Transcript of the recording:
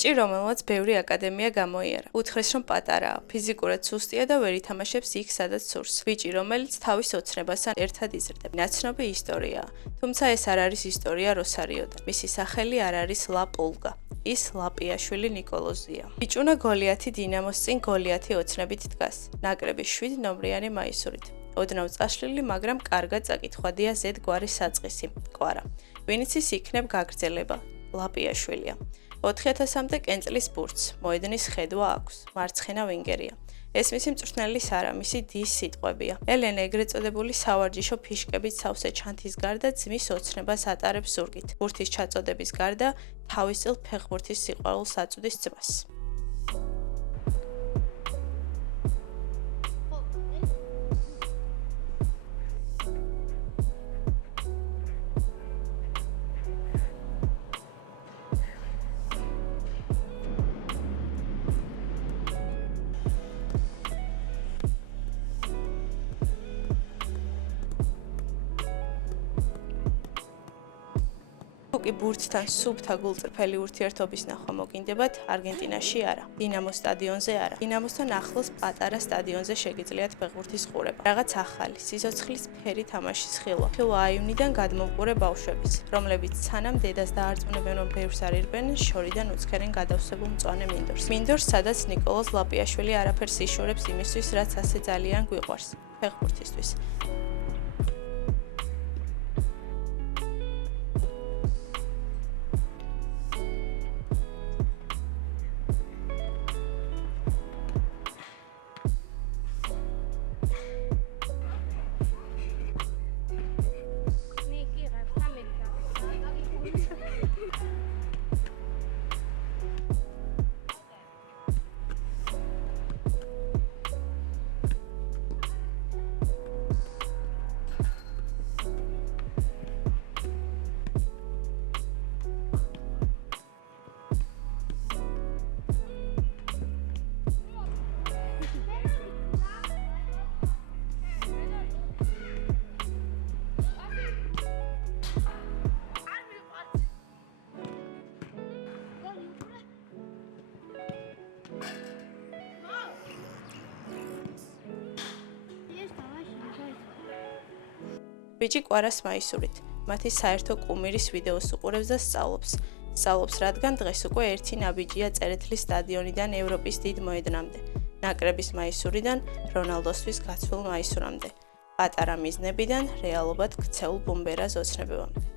ბიჭი, რომელმაც ბევრი აკადემია გამოიარა. უთხრეს, რომ პატარაა, ფიზიკურად სუსტია და ვერ ითამაშებს იქ, სადაც სურს. ბიჭი, რომელიც თავის ოცნებასთან ერთად იზრდება. ნაცნობი ისტორიაა. თუმცა ეს არ არის ისტორია როსარიოდან. მისი სახელი არ არის ლა პულგა. ის ლაპიაშვილი ნიკოლოზია. ბიჭუნა გოლიათი დინამოს წინ გოლიათი ოცნებით დგას. ნაკრების 7 ნომრიანი მაისურით. ოდნავ წაშლილი, მაგრამ კარგად წაკითხვადია ზედ გვარის საწყისი. კვარა. ვინც ის იქნებ გაგრძელება. ლაპიაშვილია. 4000-მდე კენწლის ბურთს, მოედნის ხედვა აქვს, მარცხენა ვინგერია. ეს მისი მწვრთნელის არა, მისი დის სიტყვებია. ელენე ეგრეთ წოდებული სავარჯიშო ფიშკებით სავსე ჩანთის გარდა ძმის ოცნებას ატარებს ზურგით. ბურთის ჩაწოდების გარდა თავისწილ ფეხბურთის სიყვარულს აწვდის ძმას. თუკი ბურთთან სუფთა გულწრფელი ურთიერთობის ნახვა მოგინდებათ, არგენტინაში არა. დინამოს სტადიონზე არა. დინამოსთან ახლოს პატარა სტადიონზე შეგიძლიათ ფეხბურთის ყურება. რაღაც ახალი, სიცოცხლის ფერი თამაშის ხილვა. ხილვა აივნიდან გადმოვყურე ბავშვების, რომლებიც სანამ დედას დაარწმუნებენ, რომ ბევრს არ ირბენენ, შორიდან უცქერენ გადავსებულ მწვანე მინდორს. მინდორს, სადაც ნიკოლოზ ლაპიაშვილი არაფერს იშურებს იმისთვის, რაც ასე ძალიან გვიყვარს, ფეხბურთისთვის. ბიჭი კვარას მაისურით. მათი საერთო კუმირის ვიდეოს უყურებს და სწავლობს. სწავლობს, რადგან დღეს უკვე ერთი ნაბიჯია წერეთლის სტადიონიდან ევროპის დიდ მოედნამდე. ნაკრების მაისურიდან რონალდოსთვის გაცვლილ მაისურამდე. პატარა მიზნებიდან რეალობად ქცეულ ბუმბერას ოცნებებამდე.